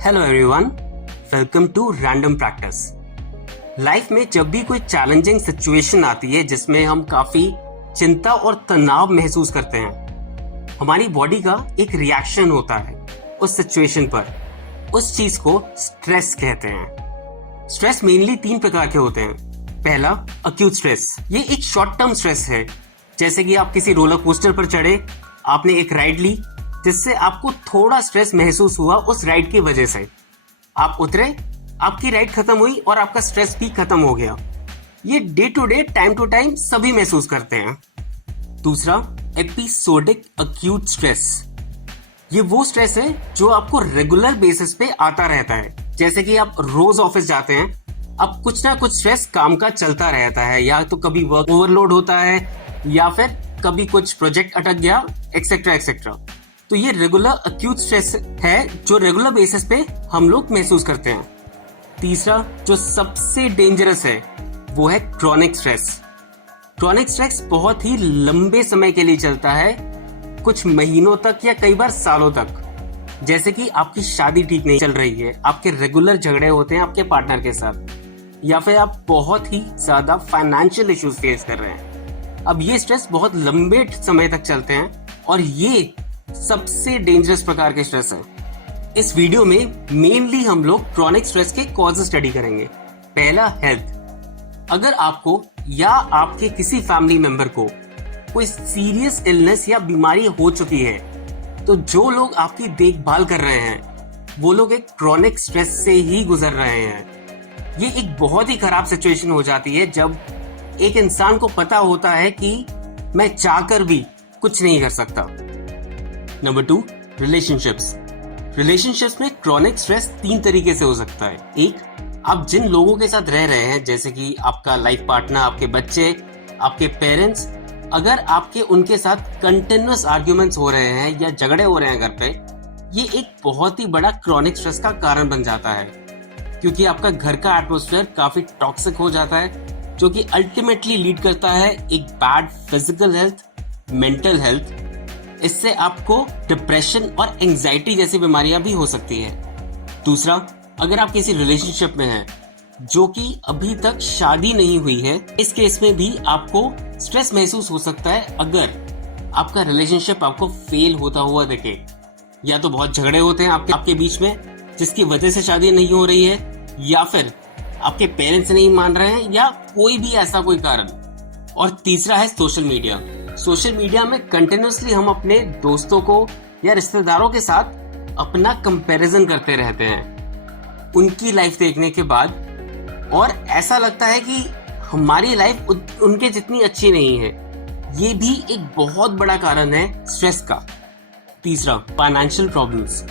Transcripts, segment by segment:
Hello everyone, welcome to random practice. Life में जब भी कोई चैलेंजिंग सिचुएशन आती है जिसमें हम काफी चिंता और तनाव महसूस करते हैं, हमारी बॉडी का एक रिएक्शन होता है उस सिचुएशन पर। उस चीज को स्ट्रेस कहते हैं। स्ट्रेस मेनली 3 प्रकार के होते हैं। पहला, अक्यूट स्ट्रेस। ये एक शॉर्ट टर्म स्ट्रेस है, जैसे कि आप किसी रोलर कोस्टर पर चढ़े, आपने एक राइड ली जिससे आपको थोड़ा स्ट्रेस महसूस हुआ उस राइड की वजह से। आप उतरे, आपकी राइड खत्म हुई और आपका स्ट्रेस भी खत्म हो गया। ये day to day, time to time सभी महसूस करते हैं। दूसरा, एपिसोडिक अक्यूट स्ट्रेस। ये वो स्ट्रेस है जो आपको रेगुलर बेसिस पे आता रहता है। जैसे कि आप रोज ऑफिस जाते हैं, अब कुछ ना कुछ स्ट्रेस काम का चलता रहता है, या तो कभी वर्क ओवरलोड होता है या फिर कभी कुछ प्रोजेक्ट अटक गया, एक्सेट्रा एक्सेट्रा। तो ये रेगुलर अक्यूट स्ट्रेस है जो रेगुलर बेसिस पे हम लोग महसूस करते हैं। तीसरा, जो सबसे डेंजरस है, वो है क्रॉनिक स्ट्रेस। क्रॉनिक स्ट्रेस बहुत ही लंबे समय के लिए चलता है, कुछ महीनों तक या कई बार सालों तक। जैसे कि आपकी शादी ठीक नहीं चल रही है, आपके रेगुलर झगड़े होते हैं आपके पार्टनर के साथ, या फिर आप बहुत ही ज्यादा फाइनेंशियल इश्यूज फेस कर रहे हैं। अब ये स्ट्रेस बहुत लंबे समय तक चलते हैं और ये सबसे डेंजरस प्रकार के स्ट्रेस है। इस वीडियो में मेनली हम लोग क्रॉनिक स्ट्रेस के कॉजेस स्टडी करेंगे। पहला, हेल्थ। अगर आपको या आपके किसी फैमिली मेंबर को कोई सीरियस इलनेस या बीमारी हो चुकी है, तो जो लोग आपकी देखभाल कर रहे हैं वो लोग एक क्रॉनिक स्ट्रेस से ही गुजर रहे हैं। ये एक बहुत ही खराब सिचुएशन हो जाती है जब एक इंसान को पता होता है कि मैं चाहकर भी कुछ नहीं कर सकता। Number 2, relationships. रिलेशनशिप्स में क्रॉनिक स्ट्रेस 3 तरीके से हो सकता है। एक, आप जिन लोगों के साथ रह रहे हैं, जैसे कि आपका लाइफ पार्टनर, आपके बच्चे, आपके पेरेंट्स, अगर आपके उनके साथ कंटिन्यूअस आर्ग्यूमेंट्स हो रहे हैं या झगड़े हो रहे हैं घर पे, ये एक बहुत ही बड़ा क्रॉनिक स्ट्रेस का कारण बन जाता है, क्योंकि आपका घर का एटमॉस्फेयर काफी टॉक्सिक हो जाता है, जो कि अल्टीमेटली लीड करता है एक bad physical health, mental health. इससे आपको डिप्रेशन और एंजाइटी जैसी बीमारियां भी हो सकती है। दूसरा, अगर आप किसी रिलेशनशिप में हैं जो कि अभी तक शादी नहीं हुई है, इस केस में भी आपको स्ट्रेस महसूस हो सकता है अगर आपका रिलेशनशिप आपको फेल होता हुआ दिखे, या तो बहुत झगड़े होते हैं आपके बीच में जिसकी वजह से शादी नहीं हो रही है, या फिर आपके पेरेंट्स नहीं मान रहे हैं, या कोई भी ऐसा कोई कारण। और तीसरा है सोशल मीडिया। सोशल मीडिया में कंटिन्यूअसली हम अपने दोस्तों को या रिश्तेदारों के साथ अपना कंपैरिजन करते रहते हैं उनकी लाइफ देखने के बाद, और ऐसा लगता है कि हमारी लाइफ उनके जितनी अच्छी नहीं है। ये भी एक बहुत बड़ा कारण है स्ट्रेस का। तीसरा, फाइनेंशियल प्रॉब्लम्स।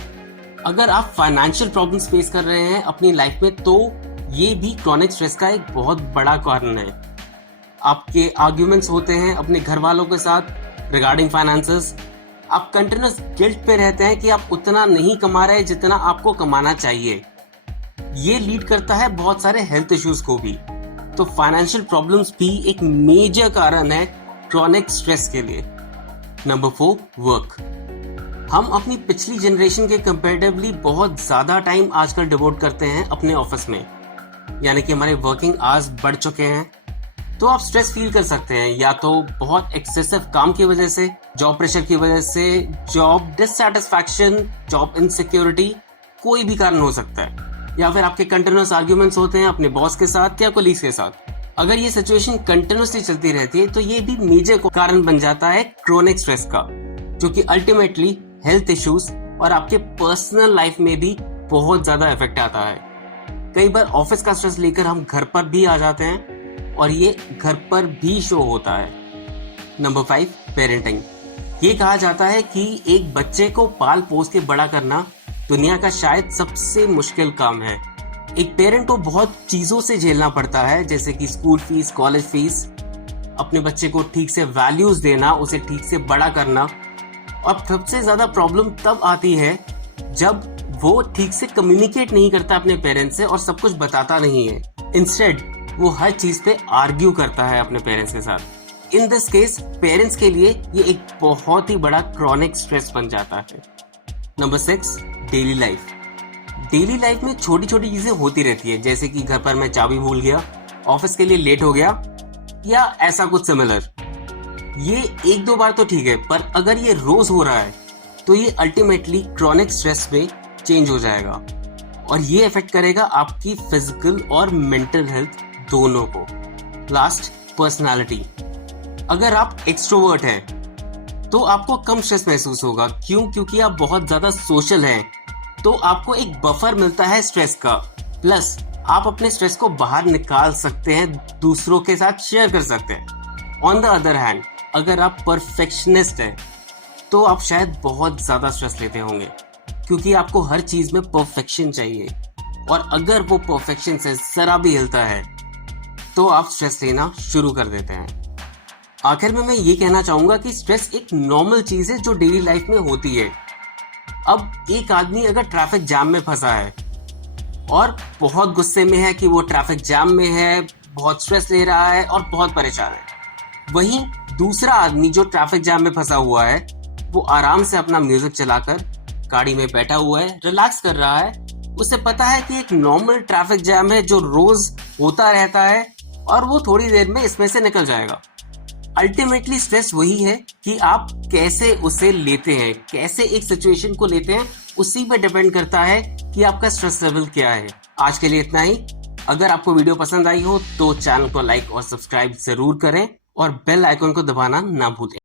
अगर आप फाइनेंशियल प्रॉब्लम्स फेस कर रहे हैं अपनी लाइफ में, तो ये भी क्रॉनिक स्ट्रेस का एक बहुत बड़ा कारण है। आपके आर्ग्यूमेंट्स होते हैं अपने घर वालों के साथ रिगार्डिंग फाइनेंसेस। आप कंटिन्यूअस गिल्ट पे रहते हैं कि आप उतना नहीं कमा रहे जितना आपको कमाना चाहिए। ये लीड करता है बहुत सारे हेल्थ इश्यूज को भी। तो फाइनेंशियल प्रॉब्लम्स भी एक मेजर कारण है क्रॉनिक स्ट्रेस के लिए। Number 4, work. हम अपनी पिछली जनरेशन के कंपैरेटिवली बहुत ज्यादा टाइम आजकल डिवोट करते हैं अपने ऑफिस में, यानी कि हमारे वर्किंग आवर्स बढ़ चुके हैं। तो आप स्ट्रेस फील कर सकते हैं, या तो बहुत एक्सेसिव काम की वजह से, जॉब प्रेशर की वजह से, जॉब डिससैटिस्फैक्शन, जॉब इनसिक्योरिटी, कोई भी कारण हो सकता है, या फिर आपके कंटिन्यूअस आर्ग्यूमेंट्स होते हैं अपने बॉस के साथ या कोलीग्स के साथ। अगर ये सिचुएशन कंटिन्यूअसली चलती रहती है तो ये भी मेजर कारण बन जाता है क्रोनिक स्ट्रेस का, जो कि अल्टीमेटली हेल्थ इश्यूज और आपके पर्सनल लाइफ में भी बहुत ज्यादा इफेक्ट आता है। कई बार ऑफिस का स्ट्रेस लेकर हम घर पर भी आ जाते हैं और ये घर पर भी शो होता है। Number 5, parenting. ये कहा जाता है कि एक बच्चे को पाल पोस के बड़ा करना दुनिया का शायद सबसे मुश्किल काम है। एक पेरेंट को बहुत चीजों से झेलना पड़ता है, जैसे कि स्कूल फीस, कॉलेज फीस, अपने बच्चे को ठीक से वैल्यूज देना, उसे ठीक से बड़ा करना। और सबसे ज्यादा प्रॉब्लम तब आती है जब वो ठीक से कम्युनिकेट नहीं करता अपने पेरेंट्स से और सब कुछ बताता नहीं है। इंस्टेड वो हर चीज पे आर्ग्यू करता है अपने पेरेंट्स के साथ। इन दिस केस पेरेंट्स के लिए ये एक बहुत ही बड़ा क्रॉनिक स्ट्रेस बन जाता है। Number 6, daily life. Daily life में छोटी छोटी चीजें होती रहती है, जैसे कि घर पर मैं चाबी भूल गया, ऑफिस के लिए लेट हो गया या ऐसा कुछ सिमिलर। ये एक दो बार तो ठीक है, पर अगर ये रोज हो रहा है तो ये अल्टीमेटली क्रॉनिक स्ट्रेस में चेंज हो जाएगा और ये इफेक्ट करेगा आपकी फिजिकल और मेंटल हेल्थ दोनों को। Last, personality. अगर आप एक्सट्रोवर्ट हैं तो आपको कम स्ट्रेस महसूस होगा। क्यों? क्योंकि आप बहुत ज्यादा सोशल हैं, तो आपको एक बफर मिलता है स्ट्रेस का। प्लस आप अपने स्ट्रेस को बाहर निकाल सकते हैं, दूसरों के साथ शेयर कर सकते हैं। ऑन द अदर हैंड, अगर आप परफेक्शनिस्ट हैं तो आप शायद बहुत ज्यादा स्ट्रेस लेते होंगे, क्योंकि आपको हर चीज में परफेक्शन चाहिए और अगर वो परफेक्शन से जरा भी हिलता है तो आप स्ट्रेस लेना शुरू कर देते हैं। आखिर में मैं ये कहना चाहूंगा कि स्ट्रेस एक नॉर्मल चीज है जो डेली लाइफ में होती है। अब एक आदमी अगर ट्रैफिक जाम में फंसा है और बहुत गुस्से में है कि वो ट्रैफिक जाम में है, बहुत स्ट्रेस ले रहा है और बहुत परेशान है, वहीं दूसरा आदमी जो ट्रैफिक जाम में फंसा हुआ है वो आराम से अपना म्यूजिक चलाकर गाड़ी में बैठा हुआ है, रिलैक्स कर रहा है। उसे पता है कि एक नॉर्मल ट्रैफिक जैम है जो रोज होता रहता है और वो थोड़ी देर में इसमें से निकल जाएगा। अल्टीमेटली स्ट्रेस वही है कि आप कैसे उसे लेते हैं, कैसे एक सिचुएशन को लेते हैं, उसी पे डिपेंड करता है कि आपका स्ट्रेस लेवल क्या है। आज के लिए इतना ही। अगर आपको वीडियो पसंद आई हो तो चैनल को लाइक और सब्सक्राइब जरूर करें और बेल आइकन को दबाना ना भूलें।